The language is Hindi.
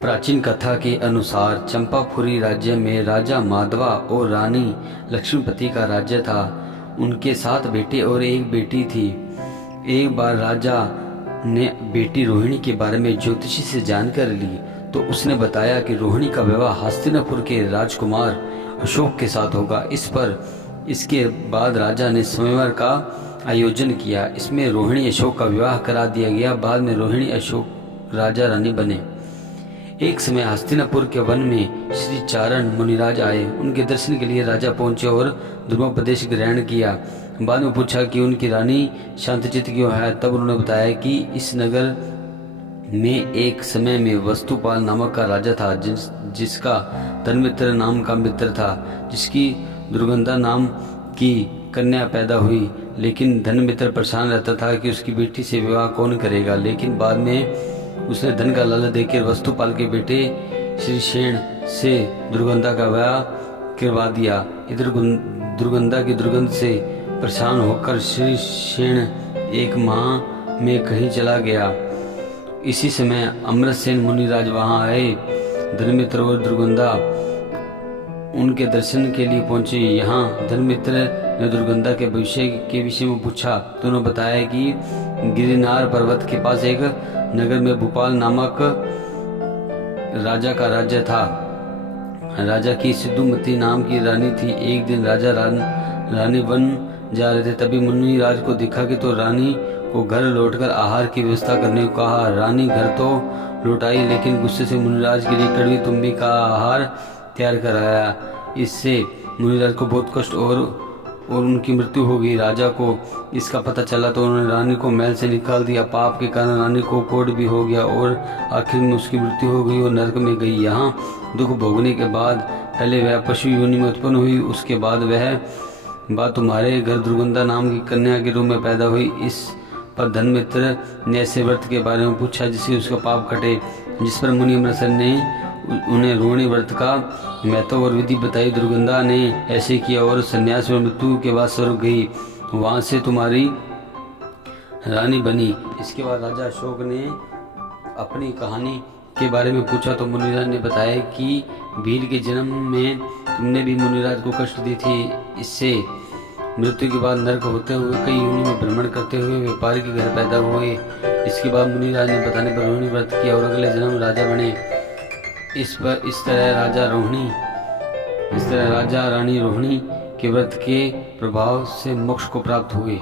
प्राचीन कथा के अनुसार चंपापुरी राज्य में राजा माधवा और रानी लक्ष्मीपति का राज्य था। उनके 7 बेटे और 1 बेटी थी। एक बार राजा ने बेटी रोहिणी के बारे में ज्योतिषी से जानकारी ली तो उसने बताया कि रोहिणी का विवाह हस्तिनापुर के राजकुमार अशोक के साथ होगा। इसके बाद राजा ने स्वयंवर का आयोजन किया। इसमें रोहिणी अशोक का विवाह करा दिया गया। बाद में रोहिणी अशोक राजा रानी बने। एक समय हस्तिनापुर के वन में श्री चारण मुनिराज आए। उनके दर्शन के लिए राजा पहुंचे और धर्मोपदेश ग्रहण किया। बाद में पूछा कि उनकी रानी शांतचित्त क्यों है। तब उन्होंने बताया कि इस नगर में एक समय में वस्तुपाल नामक का राजा था, जिसका धर्ममित्र नाम का मित्र था, जिसकी दुर्गंधा नाम की कन्या पैदा हुई। लेकिन धर्ममित्र परेशान रहता था कि उसकी बेटी से विवाह कौन करेगा। लेकिन बाद में उसने धन का लालच देकर वस्तुपाल के बेटे श्री शेण से दुर्गंधा का विवाह करवा दिया। इधर दुर्गंधा की दुर्गंध से परेशान होकर श्री शेण एक माह में कहीं चला गया। इसी समय अमृतसेन मुनिराज वहां आए। धर्ममित्र और दुर्गंधा उनके दर्शन के लिए पहुंचे। यहाँ धर्ममित्र ने दुर्गंधा के भविष्य के विषय में पूछा तो उन्होंने बताया कि गिरिनार पर्वत के पास एक नगर में भूपाल नामक राजा का राज्य था। राजा की सिद्धुमती नाम की रानी थी। एक दिन राजा रानी वन जा रहे थे। तभी मुनिराज को दिखा कि तो रानी को घर लौटकर आहार की व्यवस्था करने को कहा। रानी घर तो लौटाई, लेकिन गुस्से से मुनिराज के लिए कड़वी तुम्बी का आहार तैयार कराया। इससे मुनिराज को बहुत कष्ट और उनकी मृत्यु हो गई। राजा को इसका पता चला तो उन्होंने रानी को महल से निकाल दिया। पाप के कारण रानी को कोढ़ भी हो गया और आखिर में उसकी मृत्यु हो गई और नरक में गई। यहाँ दुख भोगने के बाद पहले वह पशु योनि में उत्पन्न हुई, उसके बाद वह बात तुम्हारे घर दुर्गंधा नाम की कन्या के रूप में पैदा हुई। इस पर धर्ममित्र ने ऐसे व्रत के बारे में पूछा जिससे उसका पाप कटे। जिस पर मुनि अमृतसर ने उन्हें रोहिणी व्रत का महत्व और विधि बताई। दुर्गंधा ने ऐसे किया और सन्यास में मृत्यु के बाद स्वर्ग गई। वहां से तुम्हारी रानी बनी। इसके बाद राजा अशोक ने अपनी कहानी के बारे में पूछा तो मुनिराज ने बताया कि भील के जन्म में तुमने भी मुनिराज को कष्ट दी थी। इससे मृत्यु के बाद नरक होते हुए कई योनि में भ्रमण करते हुए व्यापारी के घर पैदा हुए। इसके बाद मुनिराज ने बताने पर रोहिणी व्रत किया और अगले जन्म राजा बने। इस तरह राजा रानी रोहिणी के व्रत के प्रभाव से मोक्ष को प्राप्त हुए।